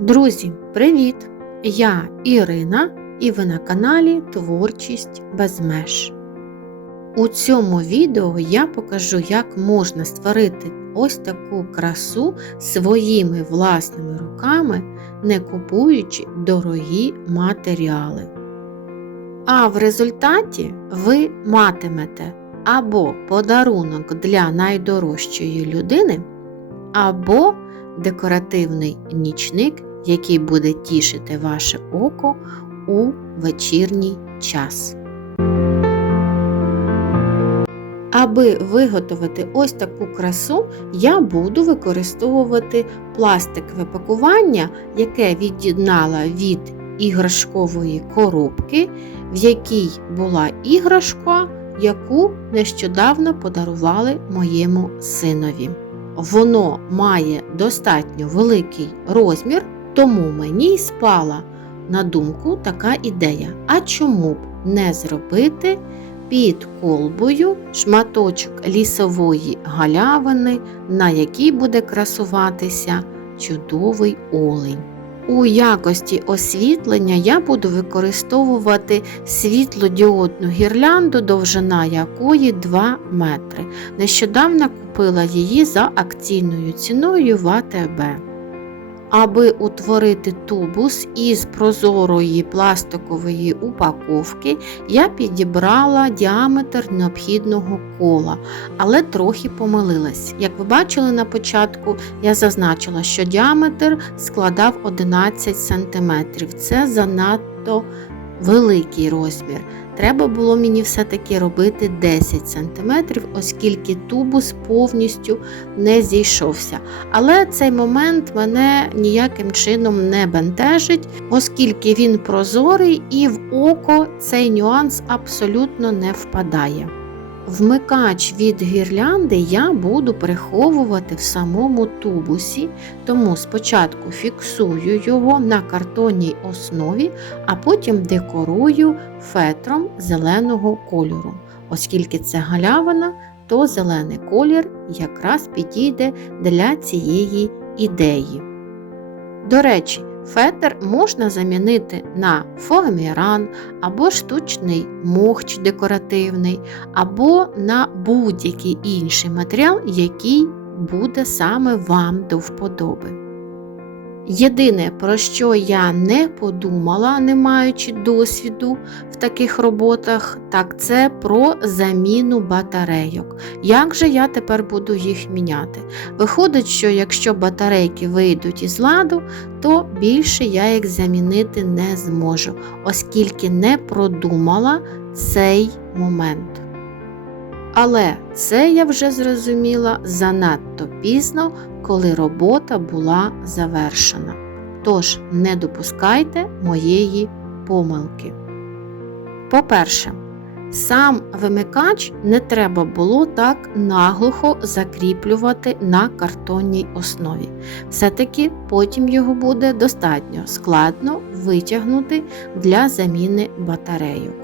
Друзі, привіт! Я Ірина і ви на каналі Творчість без меж. У цьому відео я покажу, як можна створити ось таку красу своїми власними руками, не купуючи дорогі матеріали. А в результаті ви матимете або подарунок для найдорожчої людини, або декоративний нічник, який буде тішити ваше око у вечірній час. Аби виготовити ось таку красу, я буду використовувати пластикове пакування, яке від'єднала від іграшкової коробки, в якій була іграшка, яку нещодавно подарували моєму синові. Воно має достатньо великий розмір, тому мені й спала на думку така ідея. А чому б не зробити під колбою шматочок лісової галявини, на якій буде красуватися чудовий олень. У якості освітлення я буду використовувати світлодіодну гірлянду, довжина якої 2 метри. Нещодавно купила її за акційною ціною в АТБ. Аби утворити тубус із прозорої пластикової упаковки, я підібрала діаметр необхідного кола, але трохи помилилась. Як ви бачили на початку, я зазначила, що діаметр складав 11 см. Це занадто великий розмір. Треба було мені все-таки робити 10 см, оскільки тубус повністю не зійшовся. Але цей момент мене ніяким чином не бентежить, оскільки він прозорий і в око цей нюанс абсолютно не впадає. Вмикач від гірлянди я буду приховувати в самому тубусі, тому спочатку фіксую його на картонній основі, а потім декорую фетром зеленого кольору. Оскільки це галявина, то зелений колір якраз підійде для цієї ідеї. До речі, Фетр можна замінити на фоаміран або штучний мохч декоративний, або на будь-який інший матеріал, який буде саме вам до вподоби. Єдине, про що я не подумала, не маючи досвіду в таких роботах, так це про заміну батарейок. Як же я тепер буду їх міняти? Виходить, що якщо батарейки вийдуть із ладу, то більше я їх замінити не зможу, оскільки не продумала цей момент. Але це я вже зрозуміла занадто пізно, коли робота була завершена. Тож не допускайте моєї помилки. По-перше, сам вимикач не треба було так наглухо закріплювати на картонній основі. Все-таки потім його буде достатньо складно витягнути для заміни батарейок.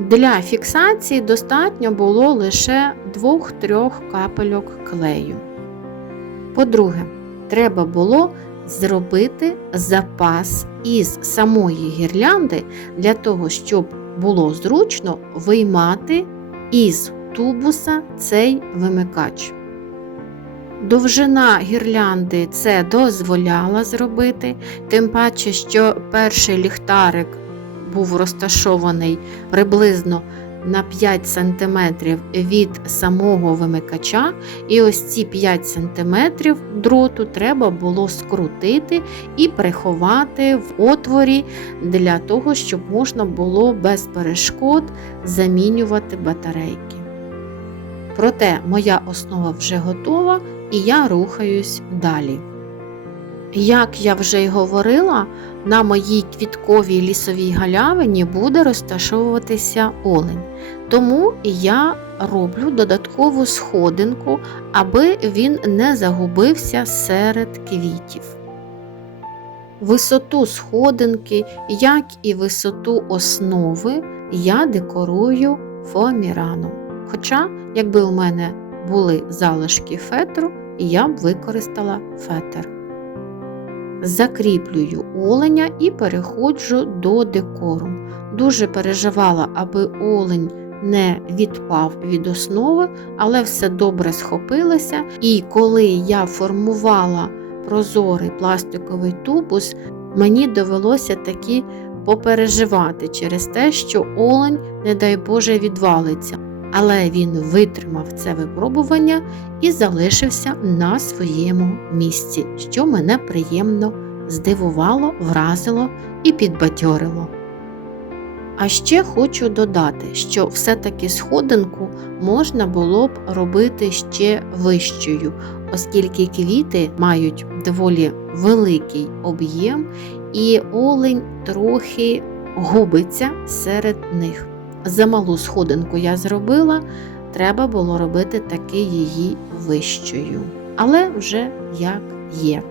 Для фіксації достатньо було лише 2-3 капельок клею. По-друге, треба було зробити запас із самої гірлянди для того, щоб було зручно виймати із тубуса цей вимикач. Довжина гірлянди це дозволяла зробити, тим паче, що перший ліхтарик був розташований приблизно на 5 см від самого вимикача, і ось ці 5 см дроту треба було скрутити і приховати в отворі для того, щоб можна було без перешкод замінювати батарейки. Проте моя основа вже готова і я рухаюсь далі. Як я вже й говорила, на моїй квітковій лісовій галявині буде розташовуватися олень. Тому я роблю додаткову сходинку, аби він не загубився серед квітів. Висоту сходинки, як і висоту основи, я декорую фоаміраном. Хоча, якби у мене були залишки фетру, я б використала фетр. Закріплюю оленя і переходжу до декору. Дуже переживала, аби олень не відпав від основи, але все добре схопилося. І коли я формувала прозорий пластиковий тубус, мені довелося таки попереживати через те, що олень, не дай Боже, відвалиться. Але він витримав це випробування і залишився на своєму місці, що мене приємно здивувало, вразило і підбадьорило. А ще хочу додати, що все-таки сходинку можна було б робити ще вищою, оскільки квіти мають доволі великий об'єм, і олень трохи губиться серед них. Замалу сходинку я зробила, треба було робити таки її вищою. Але вже як є.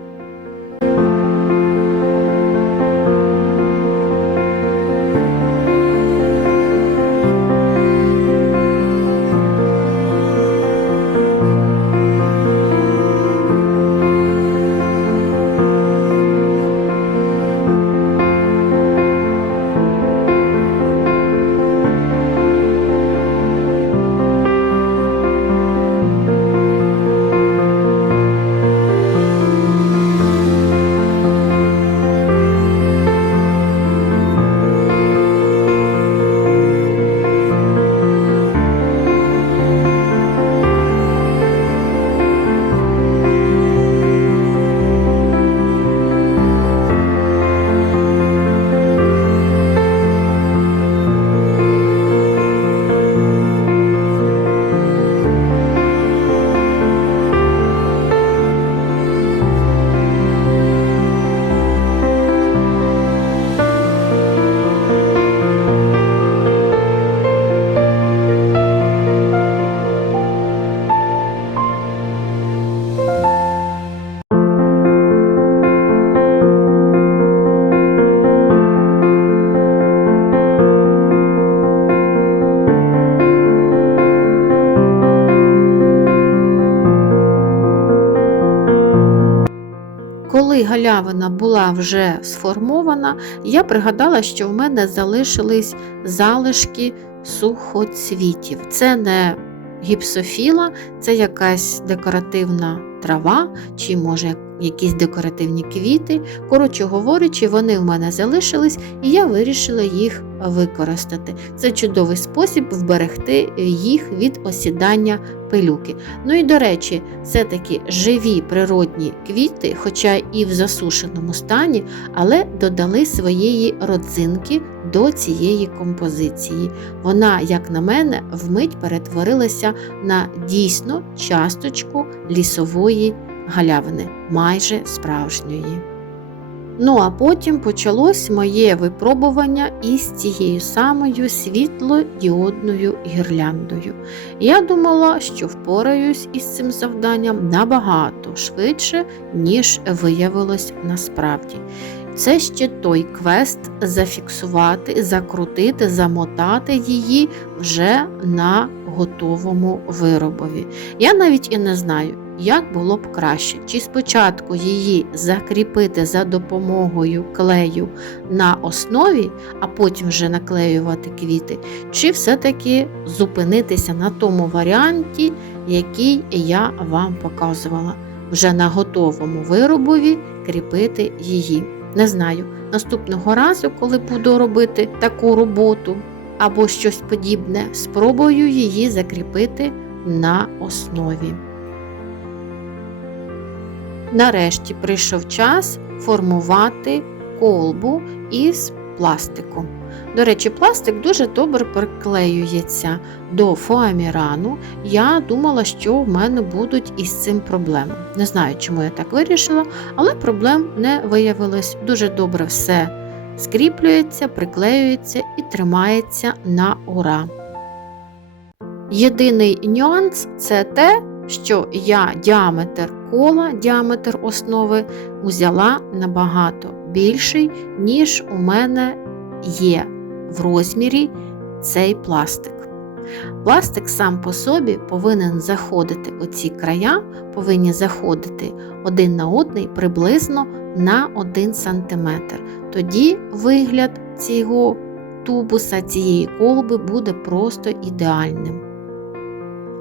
Коли галявина була вже сформована, я пригадала, що в мене залишились залишки сухоцвітів. Це не гіпсофіла, це якась декоративна трава, чи, може, якісь декоративні квіти. Коротше говорячи, вони в мене залишились, і я вирішила їх використати. Це чудовий спосіб вберегти їх від осідання пилюки. Ну і до речі, все-таки живі природні квіти, хоча і в засушеному стані, але додали своєї родзинки до цієї композиції. Вона, як на мене, вмить перетворилася на дійсно часточку лісової галявини, майже справжньої. Ну а потім почалось моє випробування із цією самою світлодіодною гірляндою. Я думала, що впораюсь із цим завданням набагато швидше, ніж виявилось насправді. Це ще той квест зафіксувати, закрутити, замотати її вже на готовому виробові. Я навіть і не знаю, як було б краще, чи спочатку її закріпити за допомогою клею на основі, а потім вже наклеювати квіти, чи все-таки зупинитися на тому варіанті, який я вам показувала, вже на готовому виробові кріпити її. Не знаю, наступного разу, коли буду робити таку роботу або щось подібне, спробую її закріпити на основі. Нарешті прийшов час формувати колбу із пластику. До речі, пластик дуже добре приклеюється до фоамірану. Я думала, що в мене будуть із цим проблеми. Не знаю, чому я так вирішила, але проблем не виявилось. Дуже добре все скріплюється, приклеюється і тримається на ура. Єдиний нюанс це те, що я діаметр кола, діаметр основи узяла набагато більший, ніж у мене є в розмірі цей пластик. Пластик сам по собі повинен заходити оці края, повинні заходити один на одний приблизно на 1 см. Тоді вигляд цього тубуса, цієї колби буде просто ідеальним.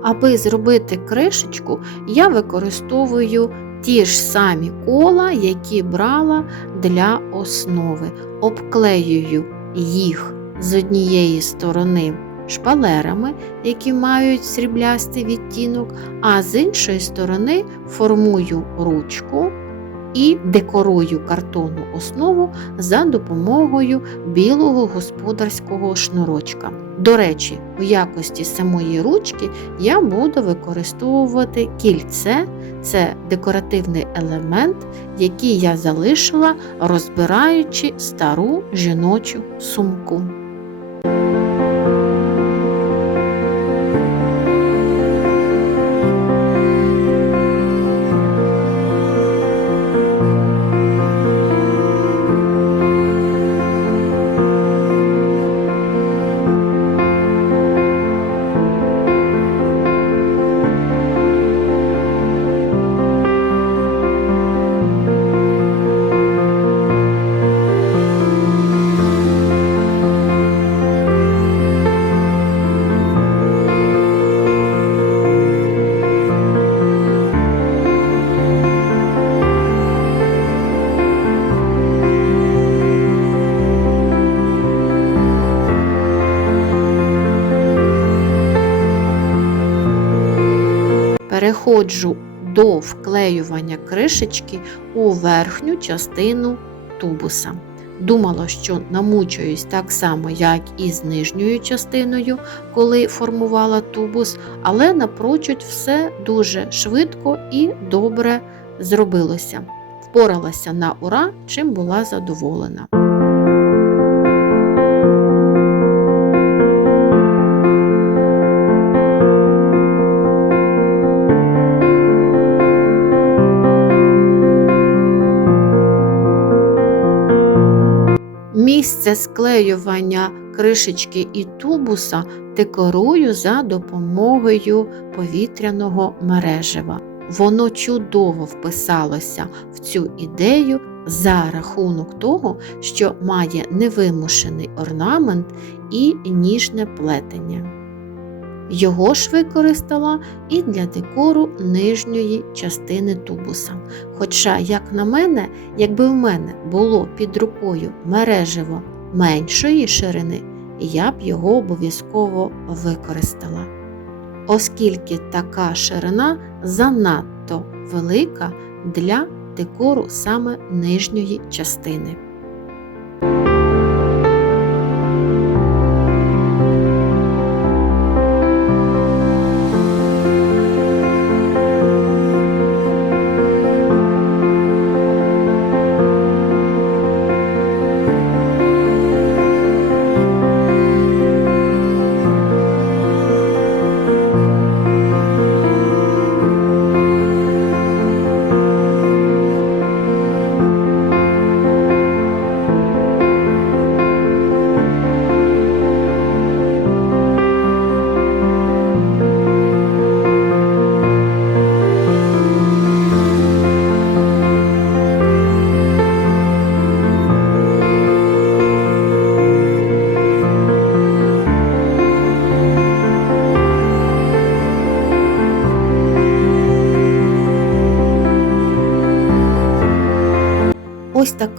Аби зробити кришечку, я використовую ті ж самі кола, які брала для основи. Обклеюю їх з однієї сторони шпалерами, які мають сріблястий відтінок, а з іншої сторони формую ручку і декорую картонну основу за допомогою білого господарського шнурочка. До речі, у якості самої ручки я буду використовувати кільце, це декоративний елемент, який я залишила, розбираючи стару жіночу сумку. Переходжу до вклеювання кришечки у верхню частину тубуса. Думала, що намучуюсь так само, як і з нижньою частиною, коли формувала тубус, але напрочуд все дуже швидко і добре зробилося. Впоралася на ура, чим була задоволена. Місце склеювання кришечки і тубуса декорую за допомогою повітряного мережева. Воно чудово вписалося в цю ідею за рахунок того, що має невимушений орнамент і ніжне плетення. Його ж використала і для декору нижньої частини тубуса. Хоча, як на мене, якби в мене було під рукою мережево меншої ширини, я б його обов'язково використала. Оскільки така ширина занадто велика для декору саме нижньої частини.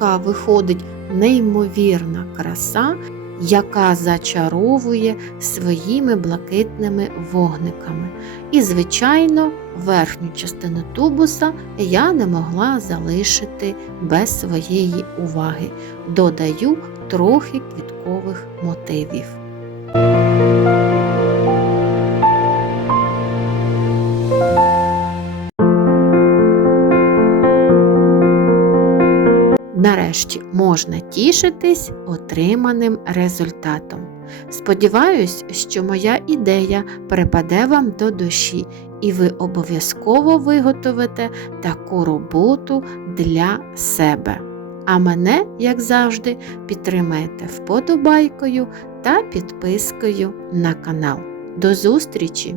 Ось виходить неймовірна краса, яка зачаровує своїми блакитними вогниками. І, звичайно, верхню частину тубуса я не могла залишити без своєї уваги. Додаю трохи квіткових мотивів. Нарешті можна тішитись отриманим результатом. Сподіваюсь, що моя ідея припаде вам до душі, і ви обов'язково виготовите таку роботу для себе. А мене, як завжди, підтримайте вподобайкою та підпискою на канал. До зустрічі!